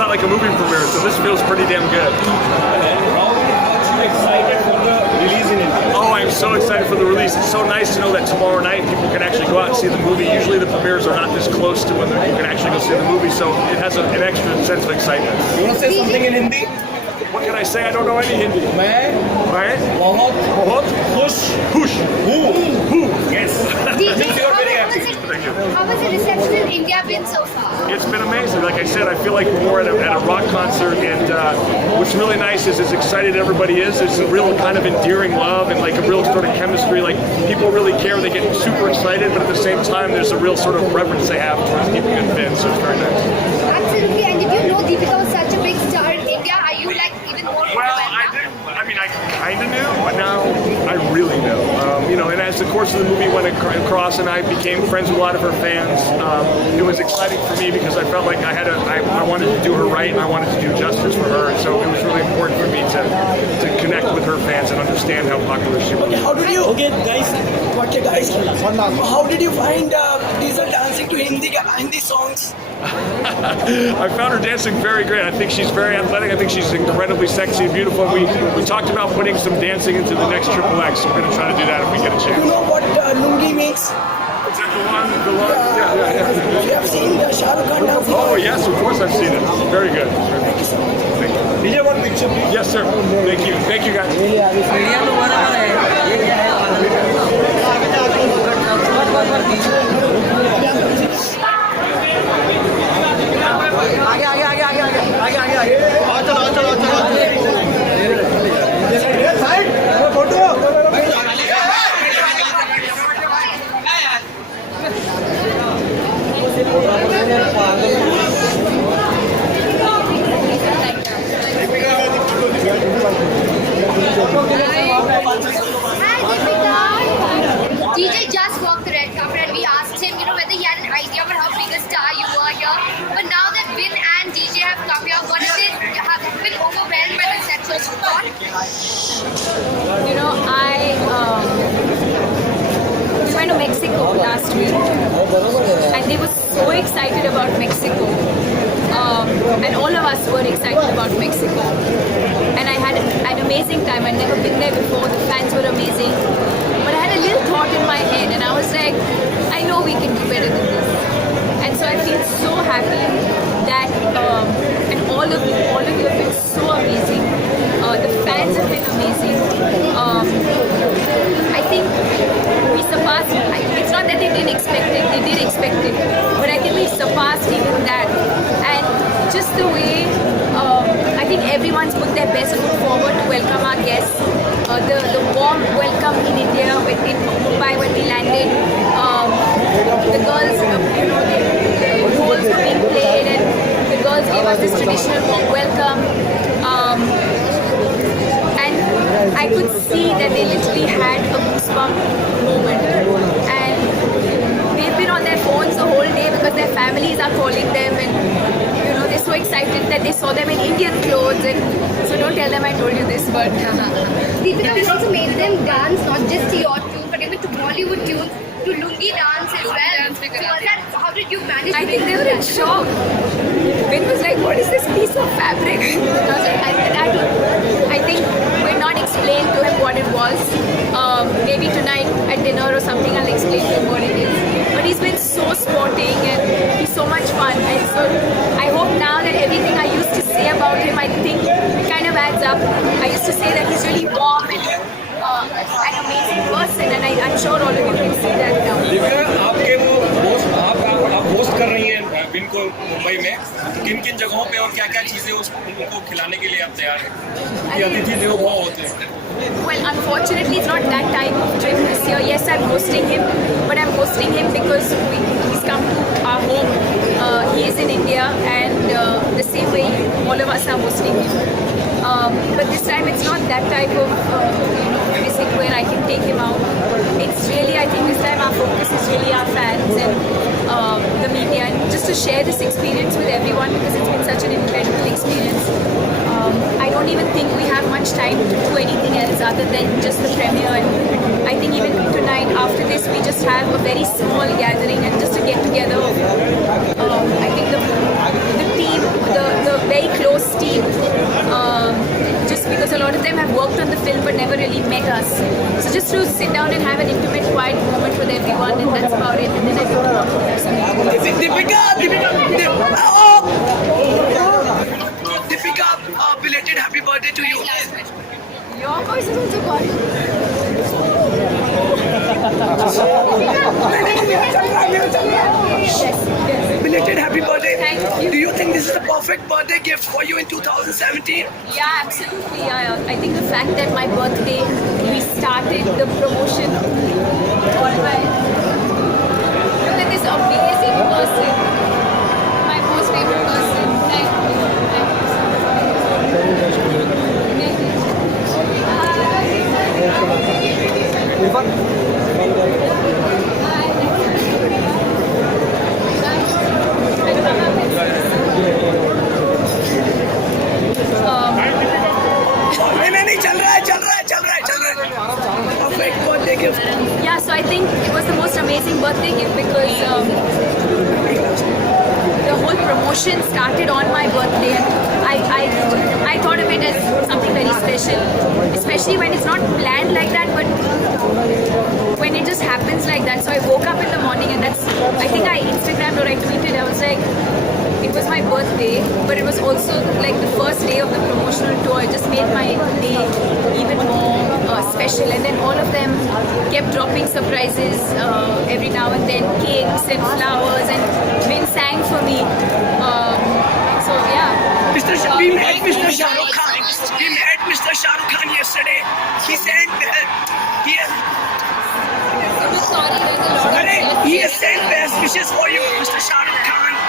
not like a movie premiere, so this feels pretty damn good. How much you excited for the release in India? Oh, I'm so excited for the release. It's so nice to know that tomorrow night people can actually go out and see the movie. Usually the premieres are not this close to when you can actually go see the movie, so it has an extra sense of excitement. You want to say something in Hindi? What can I say? I don't know any Hindi. मैं Right? बहुत बहुत खुश खुश हूँ. Yes. DJ, You're very how happy. Thank you. has the reception in India been so far? It's been amazing. Like I said, I feel like we're at a rock concert, and what's really nice is as excited everybody is. It's a real kind of endearing love and like a real sort of chemistry. Like people really care. They get super excited, but at the same time, there's a real sort of reverence they have towards keeping it fit. So it's very nice. Absolutely. And did you know Deepika was such a big star in India? Are you like even more? Well, I did. I mean, I kind of knew, but now I really know. And as the course of the movie went across, and I became friends with a lot of her fans, it was exciting for me because I felt like I wanted to do her right, and I wanted to do justice for her, and so it was really important for me to connect with her fans and understand how popular she was. How did you? Okay, guys. Okay, guys. How did you find Diesel dancing to Hindi songs? I found her dancing very great. I think she's very athletic. I think she's incredibly sexy and beautiful. We talked about putting some dancing into the next Triple X. We're going to try to do that if we get a You chance. know what lungi means? Is that the one? Yeah. You have seen the Shah Rukh Khan dancing? Oh, yes, of course I've seen it. Very good. Thank you. DJ, one picture, please. Yes, sir. Thank you. Thank you, guys. Hi, Deepika. DJ just walked the red carpet and we asked him, whether he had an idea about how big a star you are here. But now that Vin and DJ have come here, what is it? Have you been overwhelmed by the central spot? We went to Mexico last week and they were so excited about Mexico. And all of us were excited about Mexico. And I had an amazing time. I'd never been there before. The fans were amazing. But I had a little thought in my head and I was like, I know we can do better than this. And so I feel so happy that, and all of you have been so amazing. The fans have been amazing. I think we surpassed, it's not that they didn't expect it, they did expect it, but I think we surpassed even that. And just the way, I think everyone's put their best foot forward to welcome our guests. The warm welcome in India, in Mumbai when we landed. The girls, the roles were being played and the girls gave us this traditional welcome. And I could see that they literally had a goosebump moment. And they've been on their phones the whole day because their families are calling them and they're so excited that they saw them in Indian clothes. And so don't tell them I told you this, but Deepika, we also made them dance not just to your tune, but even to Bollywood tunes, to lungi dance as well. How did you manage? I think they were in shock. Vin was like, what is this piece of fabric? I was like, I think we're not explained to him what it was. Maybe tonight at dinner or something I'll explain to him what it is. But he's been so sporting and he's so much fun. And so I hope now that everything I used to say about him, I think it kind of adds up. I used to say that he's really warm and an amazing person, and I'm sure all of you can see that now. Deepika, आपके वो host आप host कर रही हैं win को मुंबई में किन किन जगहों पे और क्या क्या चीजें उनको खिलाने के लिए आप तैयार हैं? क्योंकि अतिथि देवो भव होते हैं. Well, unfortunately, it's not that type of trip this year. Yes, I'm hosting him, but I'm hosting him because he's come to our home. He is in India, and the same way all of us are hosting him. But this time, it's not that type of visit where I can take him out. It's really, I think this time our focus is really our fans and the media, and just to share this experience with everyone because it's been such an incredible experience. I don't even think we have much time to do anything else other than just the premiere. And I think even tonight, after this, we just have a very small gathering and just to get together. I think the team, the very close team. Just because a lot of them have worked on the film but never really met us. So just to sit down and have an intimate, quiet moment with everyone, and that's about it. And then I go to Deepika, belated happy birthday to you. Your voice is also gone. Belated happy birthday. Thank you. Do you think this is the perfect birthday gift for you in 2017? Yeah, absolutely. I think the fact that my birthday, we started the promotion on my... Look at this amazing person. My most favorite person. Thank you. Thank you so much. नहीं चल रहा है perfect birthday gift. Yeah, so I think it was the most amazing birthday gift because the whole promotion started on my birthday, and I thought of it as something very special, especially when it's not planned like that, but when it just happens like that. So I woke up in the morning, and that's, I think I Instagrammed or I tweeted, I was like, it was my birthday, but it was also like the first day of the promotional tour. It just made my day even more special. And then all of them kept dropping surprises every now and then, cakes and flowers, and Vin sang for me. So yeah. We met Mr. Shah Rukh Khan. We met Mr. Shah Rukh Khan yesterday. He said he has sent best wishes for you, Mr. Shah Rukh Khan.